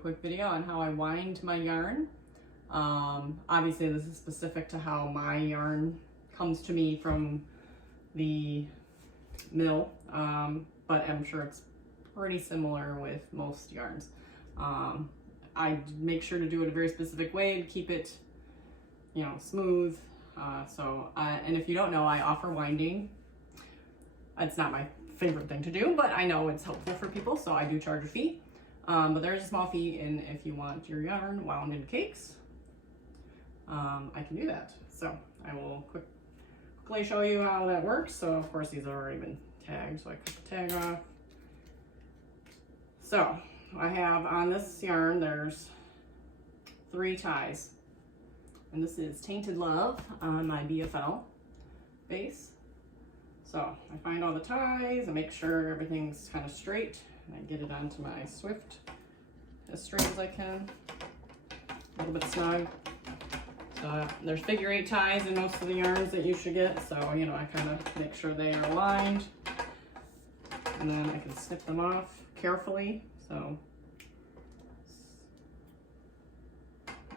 quick video on how I wind my yarn. Obviously this is specific to how my yarn comes to me from the mill, but I'm sure it's pretty similar with most yarns. I make sure to do it a very specific way to keep it, you know, smooth. And if you don't know, I offer winding. It's not my favorite thing to do, but I know it's helpful for people, so I do charge a fee. But there's a small fee, and if you want your yarn wound in cakes, I can do that. So I will quickly show you how that works. So of course these have already been tagged, so I cut the tag off. So I have on this yarn, there's 3 ties. And this is Tainted Love on my BFL base. So I find all the ties and make sure everything's kind of straight. And I get it onto my Swift as straight as I can. A little bit snug. So there's figure 8 ties in most of the yarns that you should get. So, you know, I kind of make sure they are aligned. And then I can snip them off carefully. So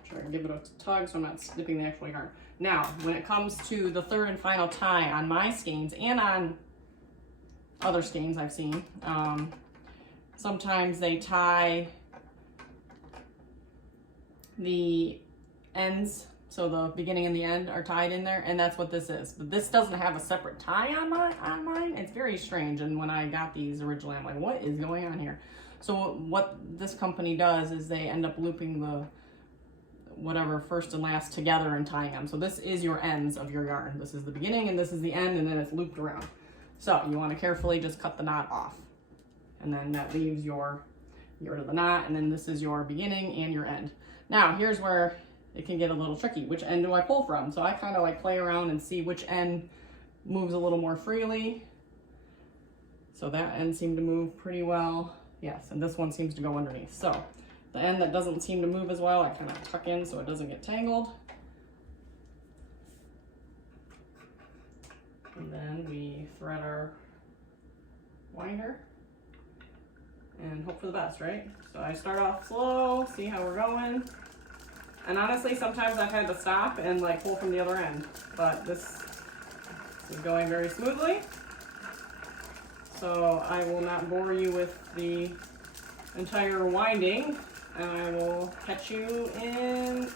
try to give it a tug so I'm not snipping the actual yarn. Now, when it comes to the third and final tie on my skeins and on other skeins I've seen, sometimes they tie the ends, so the beginning and the end are tied in there, and that's what this is. But this doesn't have a separate tie on mine. It's very strange, and when I got these originally, I'm like, what is going on here? So what this company does is they end up looping the whatever first and last together and tying them. So this is your ends of your yarn. This is the beginning and this is the end, and then it's looped around. So you want to carefully just cut the knot off. And then that leaves your, get rid of the knot, and then this is your beginning and your end. Now here's where it can get a little tricky. Which end do I pull from? So I kind of like play around and see which end moves a little more freely. So that end seemed to move pretty well. Yes, and this one seems to go underneath. So the end that doesn't seem to move as well, I kind of tuck in so it doesn't get tangled. And then we thread our winder and hope for the best, right? So I start off slow, see how we're going. And honestly, sometimes I've had to stop and like pull from the other end, but this is going very smoothly. So I will not bore you with the entire winding, and I will catch you in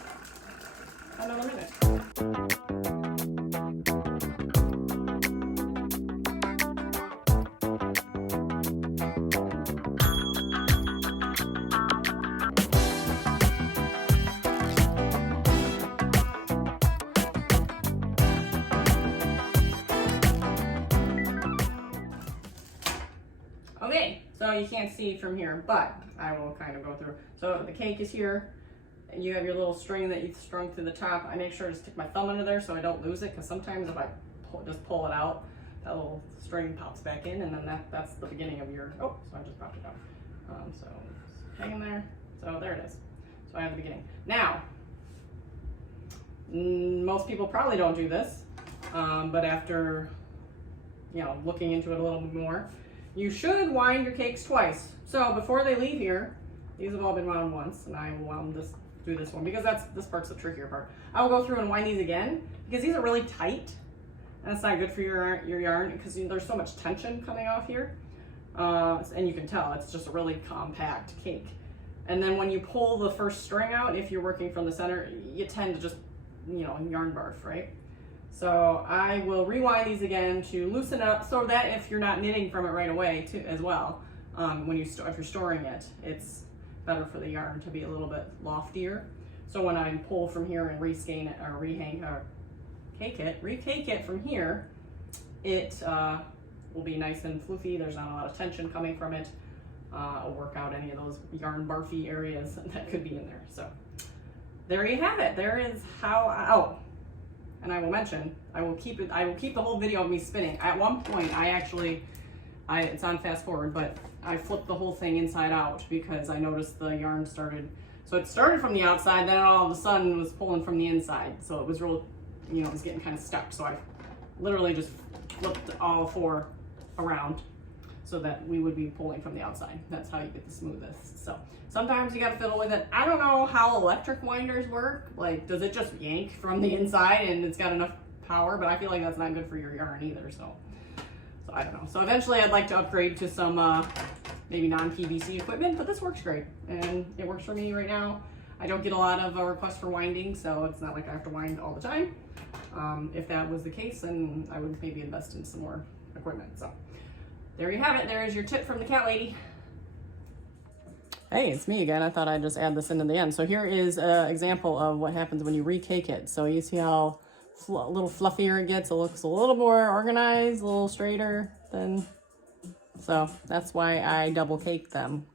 another minute. Okay, so you can't see from here, but I will kind of go through. So the cake is here, and you have your little string that you've strung through the top. I make sure to stick my thumb under there so I don't lose it, because sometimes if I just pull it out, that little string pops back in, and then that's the beginning of your, oh, so I just popped it out. So it's hanging there. So there it is. So I have the beginning. Now, most people probably don't do this, but after, you know, looking into it a little bit more, you should wind your cakes twice. So before they leave here, these have all been wound once, and I will do this one because this part's the trickier part. I will go through and wind these again because these are really tight, and it's not good for your yarn because there's so much tension coming off here, and you can tell it's just a really compact cake. And then when you pull the first string out, if you're working from the center, you tend to just, you know, yarn barf, right? So I will rewind these again to loosen up so that if you're not knitting from it right away too, as well, if you're storing it, it's better for the yarn to be a little bit loftier. So when I pull from here and reskein it or recake it from here, it will be nice and floofy. There's not a lot of tension coming from it. I'll work out any of those yarn barfy areas that could be in there. So there you have it. There is how and I will mention, I will keep the whole video of me spinning. At one point, it's on fast forward, but I flipped the whole thing inside out because I noticed the yarn started, so it started from the outside, then all of a sudden was pulling from the inside. So it was real, you know, it was getting kind of stuck. So I literally just flipped all 4 around. so that we would be pulling from the outside. That's how you get the smoothest. So sometimes you gotta fiddle with it. I don't know how electric winders work. Like, does it just yank from the inside and it's got enough power? But I feel like that's not good for your yarn either, so I don't know. So eventually I'd like to upgrade to some maybe non-PVC equipment, but this works great and it works for me right now. I don't get a lot of requests for winding, so it's not like I have to wind all the time. If that was the case, then I would maybe invest in some more equipment. So there you have it. There is your tip from the cat lady. Hey, it's me again. I thought I'd just add this into the end. So here is an example of what happens when you recake it. So you see how a little fluffier it gets. It looks a little more organized, a little straighter than. So that's why I double cake them.